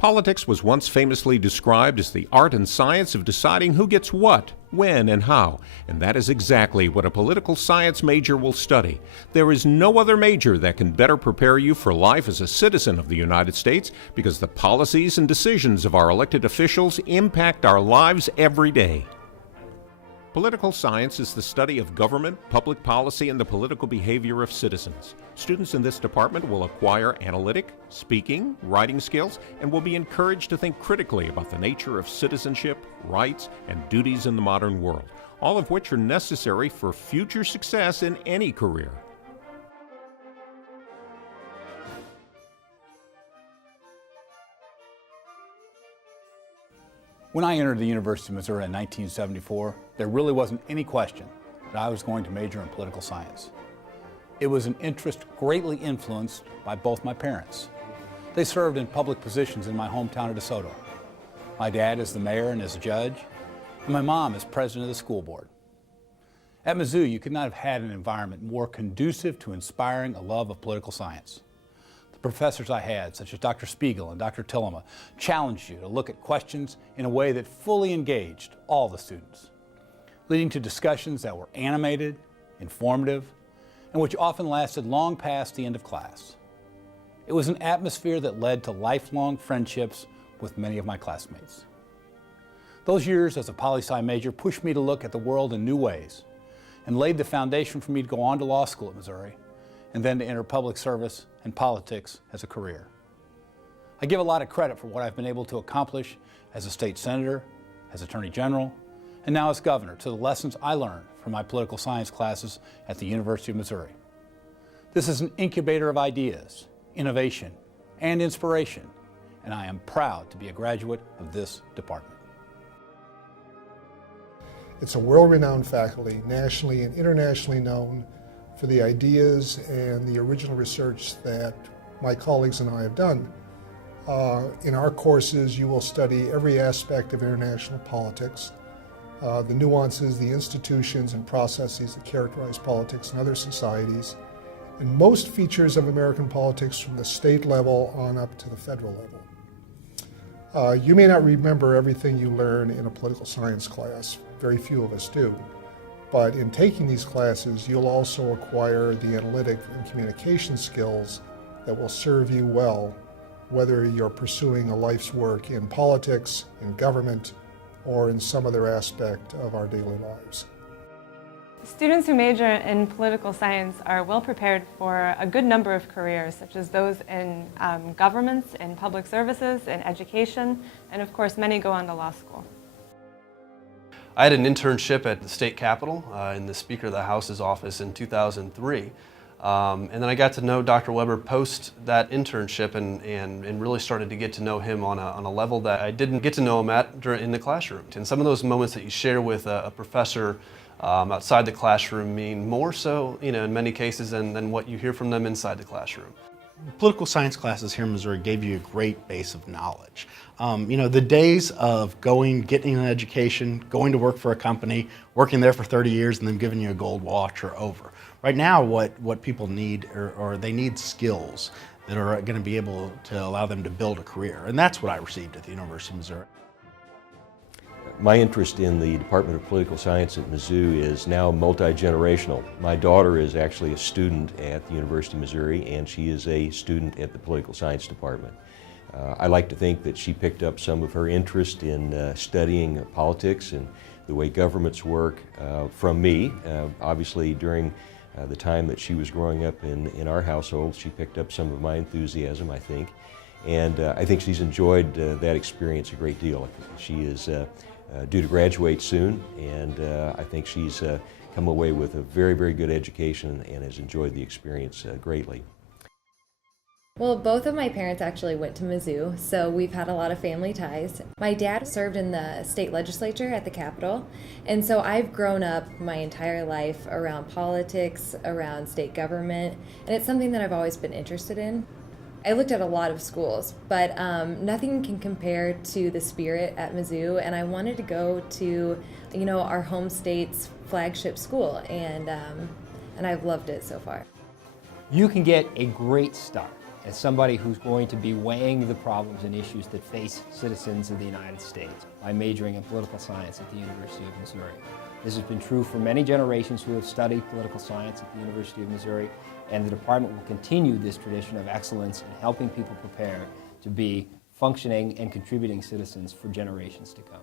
Politics was once famously described as the art and science of deciding who gets what, when, and how, and that is exactly what a political science major will study. There is no other major that can better prepare you for life as a citizen of the United States, because the policies and decisions of our elected officials impact our lives every day. Political science is the study of government, public policy, and the political behavior of citizens. Students in this department will acquire analytic, speaking, writing skills, and will be encouraged to think critically about the nature of citizenship, rights, and duties in the modern world, all of which are necessary for future success in any career. When I entered the University of Missouri in 1974, there really wasn't any question that I was going to major in political science. It was an interest greatly influenced by both my parents. They served in public positions in my hometown of DeSoto. My dad as the mayor and as a judge, and my mom as president of the school board. At Mizzou, you could not have had an environment more conducive to inspiring a love of political science. The professors I had, such as Dr. Spiegel and Dr. Tillema, challenged you to look at questions in a way that fully engaged all the students, leading to discussions that were animated, informative, and which often lasted long past the end of class. It was an atmosphere that led to lifelong friendships with many of my classmates. Those years as a poli-sci major pushed me to look at the world in new ways and laid the foundation for me to go on to law school at Missouri and then to enter public service and politics as a career. I give a lot of credit for what I've been able to accomplish as a state senator, as attorney general, and now as governor to the lessons I learned from my political science classes at the University of Missouri. This is an incubator of ideas, innovation, and inspiration, and I am proud to be a graduate of this department. It's a world-renowned faculty, nationally and internationally known for the ideas and the original research that my colleagues and I have done. In our courses, you will study every aspect of international politics, the nuances, the institutions and processes that characterize politics in other societies, and most features of American politics from the state level on up to the federal level. You may not remember everything you learn in a political science class. Very few of us do. But in taking these classes, you'll also acquire the analytic and communication skills that will serve you well, whether you're pursuing a life's work in politics, in government, or in some other aspect of our daily lives. Students who major in political science are well prepared for a good number of careers, such as those in governments, in public services, in education, and of course many go on to law school. I had an internship at the state capitol in the Speaker of the House's office in 2003. And then I got to know Dr. Weber post that internship and really started to get to know him on a level that I didn't get to know him at in the classroom. And some of those moments that you share with a professor outside the classroom mean more so, in many cases than what you hear from them inside the classroom. Political science classes here in Missouri gave you a great base of knowledge. The days of getting an education, going to work for a company, working there for 30 years and then giving you a gold watch are over. Right now what people need or they need skills that are going to be able to allow them to build a career. And that's what I received at the University of Missouri. My interest in the Department of Political Science at Mizzou is now multi-generational. My daughter is actually a student at the University of Missouri, and she is a student at the Political Science Department. I like to think that she picked up some of her interest in studying politics and the way governments work from me. Obviously, during the time that she was growing up in our household, she picked up some of my enthusiasm, I think. And I think she's enjoyed that experience a great deal. She is due to graduate soon, and I think she's come away with a very, very good education and has enjoyed the experience greatly. Well, both of my parents actually went to Mizzou, so we've had a lot of family ties. My dad served in the state legislature at the Capitol, and so I've grown up my entire life around politics, around state government, and it's something that I've always been interested in. I looked at a lot of schools, but nothing can compare to the spirit at Mizzou, and I wanted to go to, our home state's flagship school, and I've loved it so far. You can get a great start as somebody who's going to be weighing the problems and issues that face citizens of the United States by majoring in political science at the University of Missouri. This has been true for many generations who have studied political science at the University of Missouri, and the department will continue this tradition of excellence in helping people prepare to be functioning and contributing citizens for generations to come.